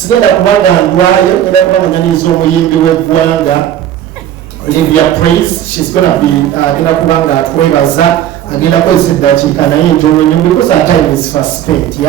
sigenda kubanga ndwayo era kubanga nyaniza omuyimbi w'eggwanga Olivia Praise. She's gonna be agenda kubanga atwebaza agenda kwezi dakiika naye enjono nnyo because our time is fast spent.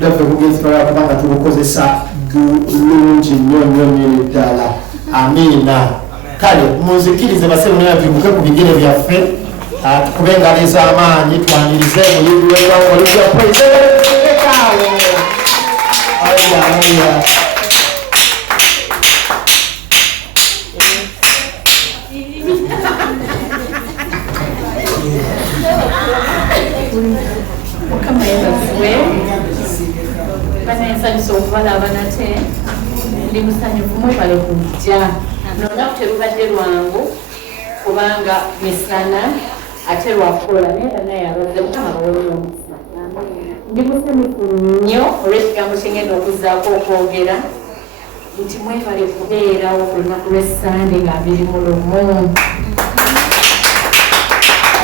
Daffe kugenzi twala kubanga tubukozesa bulungi nnyo ddala. Amiina. Kale muzikirize basebe naye tubuke ku bigere byaffe tukube engalo ez'amaanyi twanirize omuyimbi w'eggwanga Olivia Praise. Mukama yeebazibwe baneesanyusa okubalaba nate ndi musanyufu mwebale kujja nolunaku terubadde lwangu kubanga misana ate lwakola naye banaye abazze Mukama bawolera omukisa ndi musanyufu nnyo olw'ekigambo kye ngenda okuzzaako okwogera nti mwebale kubeerawo ku lunaku lw'Essande nga 21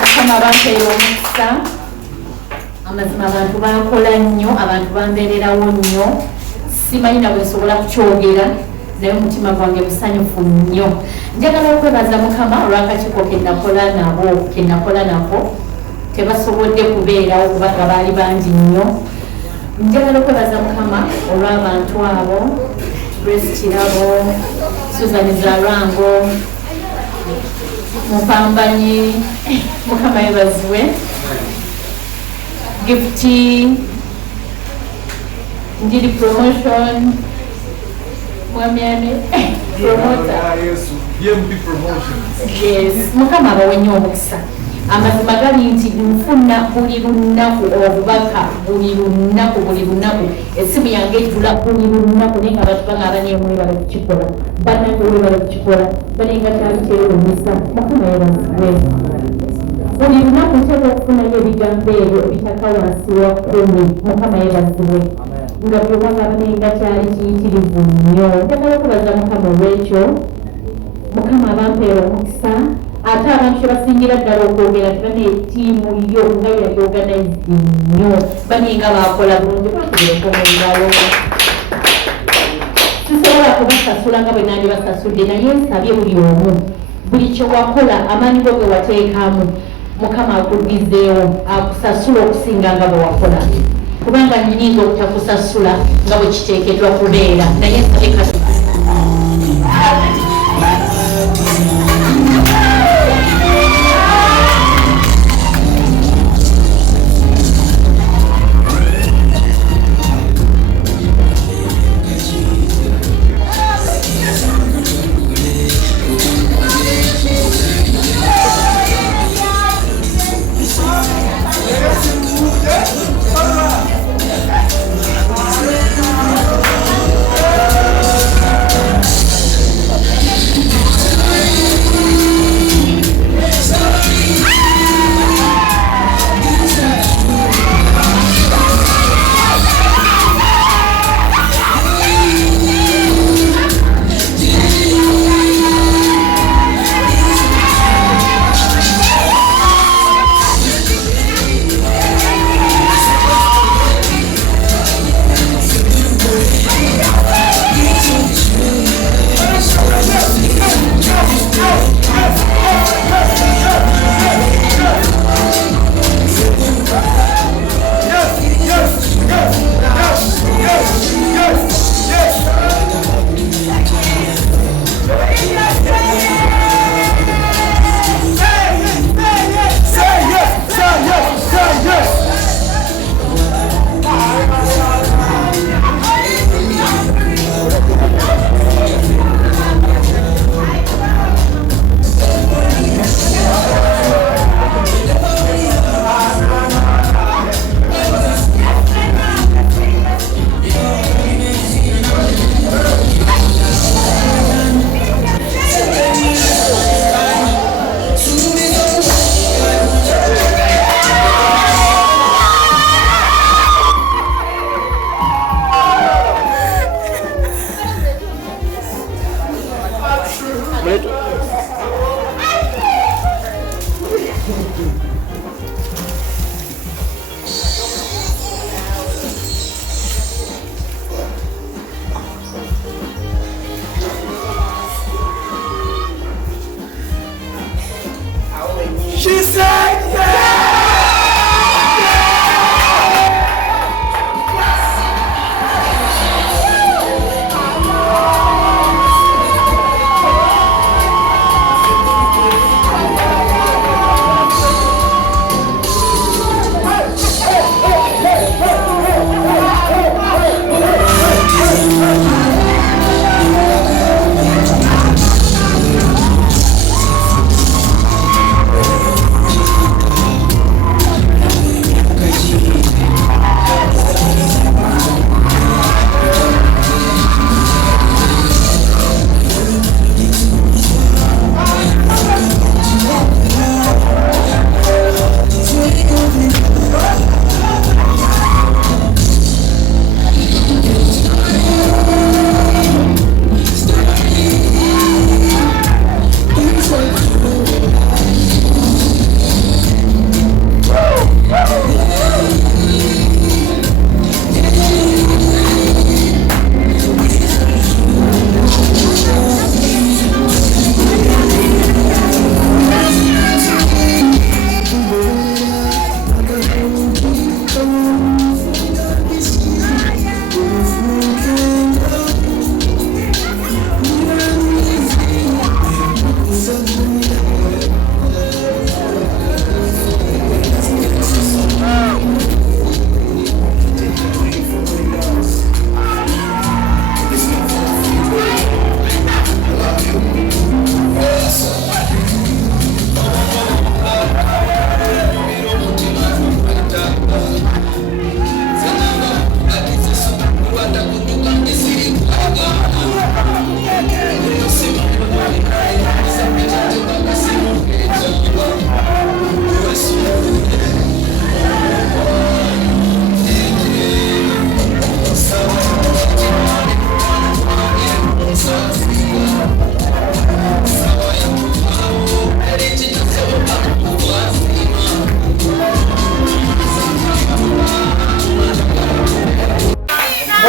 Mukama bampeera omukisa amazima abantu bakola nnyo abantu bambeererawo nnyo simanyi nabwe nsobola kukyogera naye omutima gwange musanyufu nnyo njagala okwebaza Mukama olw'akakiiko kenakola nako tebasobodde kubeerawo kubanga baali bangi nnyo njagala okwebaza Mukama olw'abantu abo Grace Kirabo Susan Zarango Mupambanyi Mukama yeebazibwe Gifty Njiri promotion Mwamiane promoter BMP promotion. Yes Mukama abawe nnyo omukisa amazima gali nti nfuna buli lunaku obubaka buli lunaku esimu yange ejjula buli lunaku naye nga abantu bangaba neemwebala kukikola bannange webala kukikola balinga kyalikyeremisa Mukama yeebazibwe buli lunaku nteeka okufunayo ebigambo ebyo ebitaka wansi wa 10 Mukama yeebazibwe nga byobangaba nenga kyali kiyitirivu nnyo njagala okubaza Mukama olw'ekyo Mukama abampeera omukisa ate abantu kyebasingira ddala okwogera tibane etiimu yo nga yali organized nnyo baninga bakola bulungi bakubeekomulirawo tusobola kubasasula nga bwe nandi basasudde naye nsabye buli omu buli kyewakola amaanyi go ge wateekamu Mukama akuddizeewo akusasula okusinga nga bwe wakola kubanga nnyinza obutakusasula nga bwe kiteekeddwa kubeera naye nsabye kati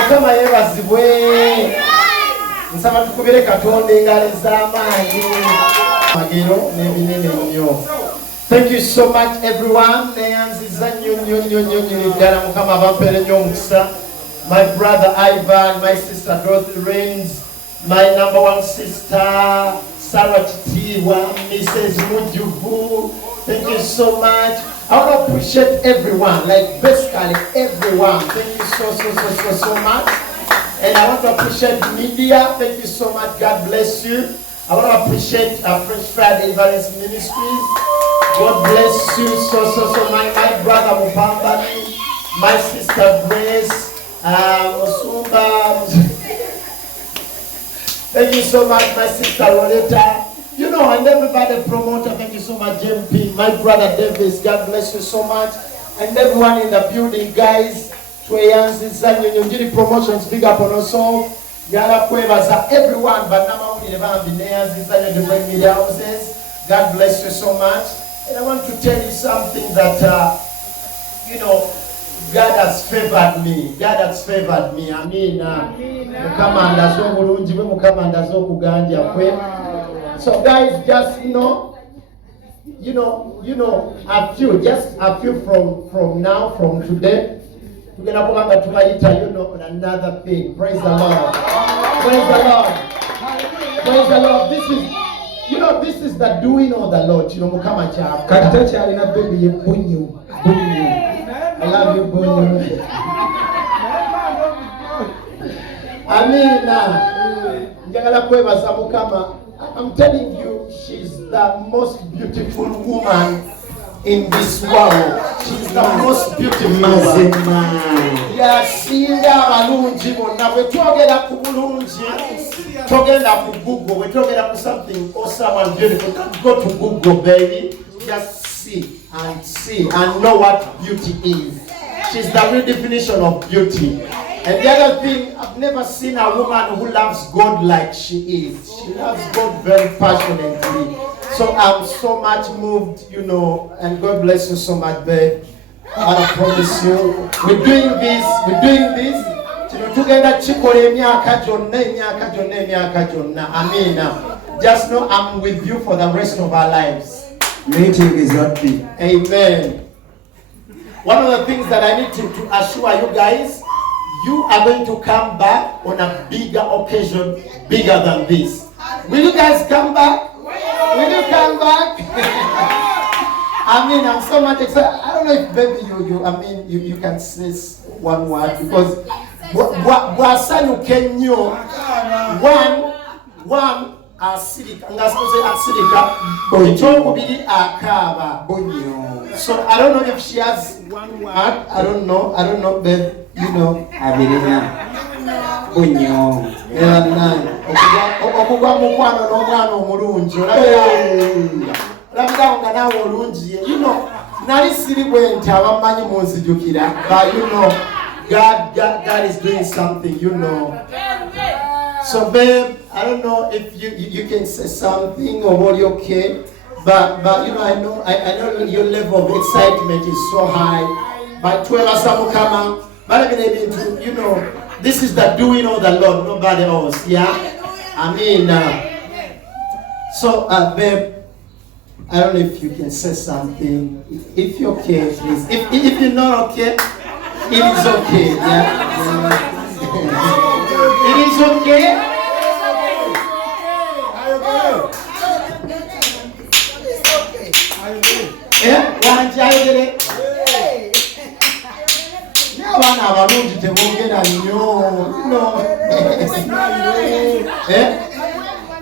Mukama yebazibwe. Nsaba tukubire Katonda engalo ez'amaanyi. Magero n'ebinene nnyo. Thank you so much everyone. Neyanziza nnyo ddala Mukama abampeere nnyo omukisa. My brother Ivan, my sister Dorothy Rains, my number one sister Sarah Chitiwa, Mrs. Mujubu. Thank you so much. I want to appreciate everyone, like basically everyone. Thank you so much. And I want to appreciate media. Thank you so much. God bless you. I want to appreciate French Friday Evangelist Ministries. God bless you so much. My brother Mupambani, my sister Grace, Musumba. Thank you so much, my sister Roleta. You know, and everybody promoter, thank you so much, JMP. My brother Davis, God bless you so much. And everyone in the building, guys. Tweyazizanyo promotions, big up on us all. Yala kwebaza everyone, but now we never be neyazizanyo different media houses. God bless you so much. And I want to tell you something that, you know, God has favored me. God has favored me. So guys, just you know, a few from now, from today, we're gonna come back to you know, another thing. Praise the Lord. Praise the Lord. Praise the Lord. This is, you know, this is the doing of the Lord. You know, Mukama cha. Katitacha alina baby ye bunyu. I love you, bunyu. Amina. Njagala kwebaza Mukama. I'm telling you, she's the most beautiful woman in this world. She's the most beautiful woman. Yasinga abalungi bonna bwe twogera ku bulungi togenda ku Google, we twogera ku something awesome and beautiful. Don't go to Google, baby. Just see and know what beauty is. She's the real definition of beauty. And the other thing, I've never seen a woman who loves God like she is. She loves God very passionately. So I'm so much moved, you know, and God bless you so much, babe. I promise you, we're doing this. Together, just know I'm with you for the rest of our lives. Meeting is not big. Amen. One of the things that I need to assure you guys, you are going to come back on a bigger occasion, bigger than this. Will you guys come back? Will you come back? I mean, I'm so much excited. I don't know if baby you can say one word, because Wasanyu Kenyo one acidic so I don't know if she has one word. I don't know, babe. You know, you know, but you know, God is doing something, you know. So babe, I don't know if you can say something or what you okay, but you know, I know your level of excitement is so high. But 12 Samukama, but I've been able to, you know, this is the doing of the Lord, nobody else, yeah? I mean, so babe, I don't know if you can say something. If you're okay, please. If you're not okay, it is okay, yeah? It is okay. Yeah,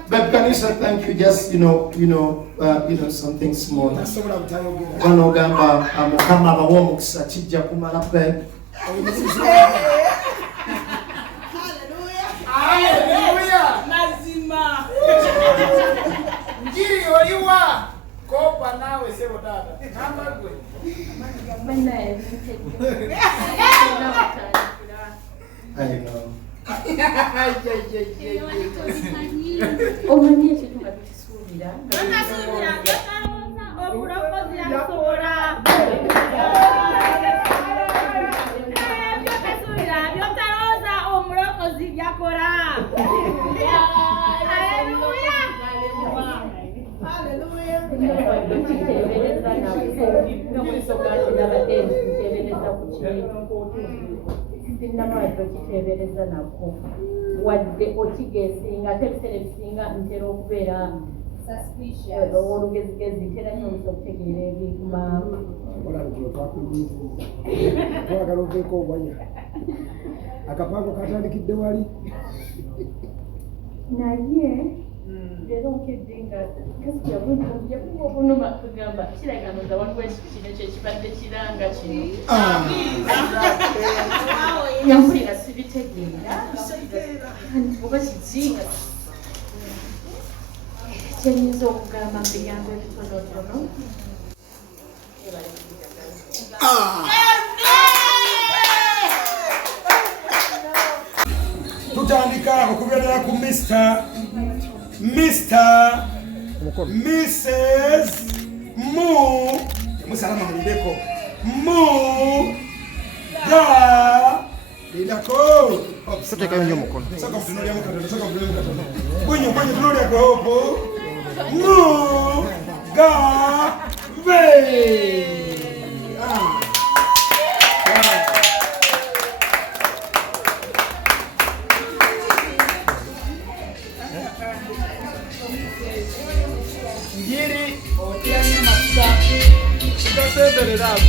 but can you say thank you? Just you know, something small. Hallelujah. Mazima. Ngiri oliwa. Kopa nawe sebo dada. Namba gwe. I know. gati nabadde nteebereza ku kintu sinnamadde okiteebereza nako wadde okigeesinga ate ebiseera ebisinga ntera okubeera olugezigezi tera nyoyinza okutegeera ebimaama twagala oveeko obwaya akapango katandikidde wali naye leero nkedde nga kasiyabunoma kugamba kiraganoza waliwo ekitu kino kyekibadde kiranga kino yampulira sibitegeera oba kiki kyenyinza okugamba mbigambo ebitonotono tutandika okubeerera ku Mrs. Mrs. Mu musalama mulindeko Mu ga lindako Sotekayo nnyo mukono. soka kutunuulya mukatono soka kutunuulya mukatono bunyu tunuulya gopo Mu ga ve Ngiri otyanya mafuta. Tutasemberera abo.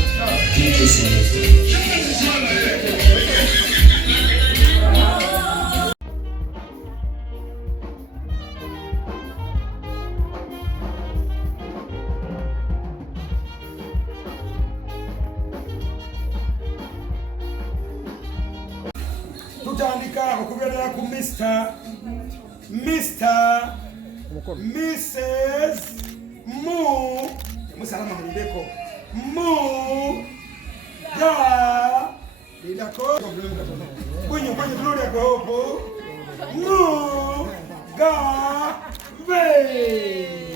tutandika okubeerera ku Mrs. Mu musalama mulindeko Mu ga lindako bunyu tunuulya gopo Mu ga ve